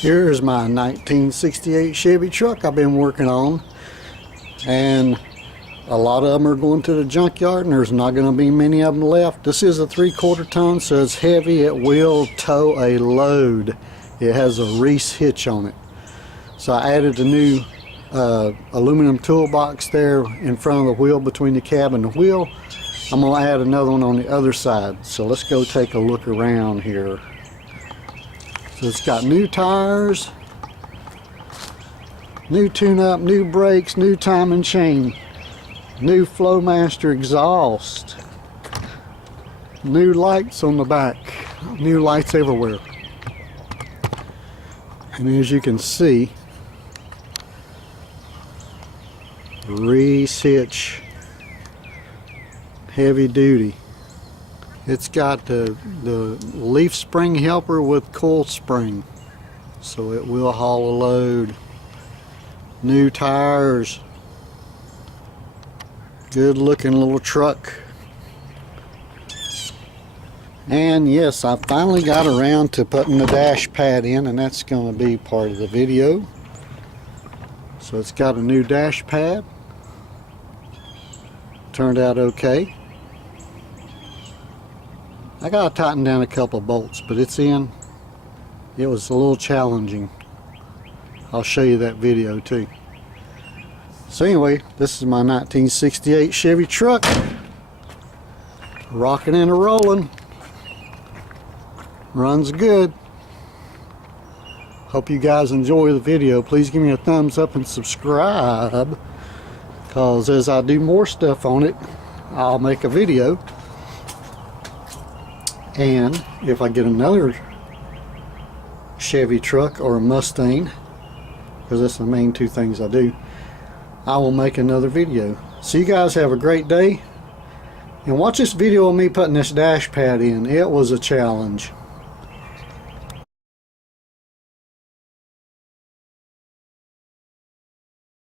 Here's my 1968 Chevy truck I've been working on, and a lot of them are going to the junkyard and there's not going to be many of them left. This is a 3/4 ton, so it's heavy. It will tow a load. It has a Reese hitch on it. So I added a new aluminum toolbox there in front of the wheel, between the cab and the wheel. I'm going to add another one on the other side. So let's go take a look around here. So it's got new tires, new tune-up, new brakes, new timing chain, new Flowmaster exhaust, new lights on the back, new lights everywhere. And as you can see, Reese hitch, heavy duty. It's got the leaf spring helper with coil spring, so it will haul a load. New tires. Good looking little truck. And yes, I finally got around to putting the dash pad in, and that's going to be part of the video. So it's got a new dash pad. Turned out okay. I gotta tighten down a couple bolts, but it's in. It was a little challenging. I'll show you that video too. So anyway, this is my 1968 Chevy truck. Rocking and a-rolling. Runs good. Hope you guys enjoy the video. Please give me a thumbs up and subscribe, because as I do more stuff on it, I'll make a video. And if I get another Chevy truck or a Mustang, because that's the main two things I do, I will make another video. So you guys have a great day, and watch this video of me putting this dash pad in. It was a challenge.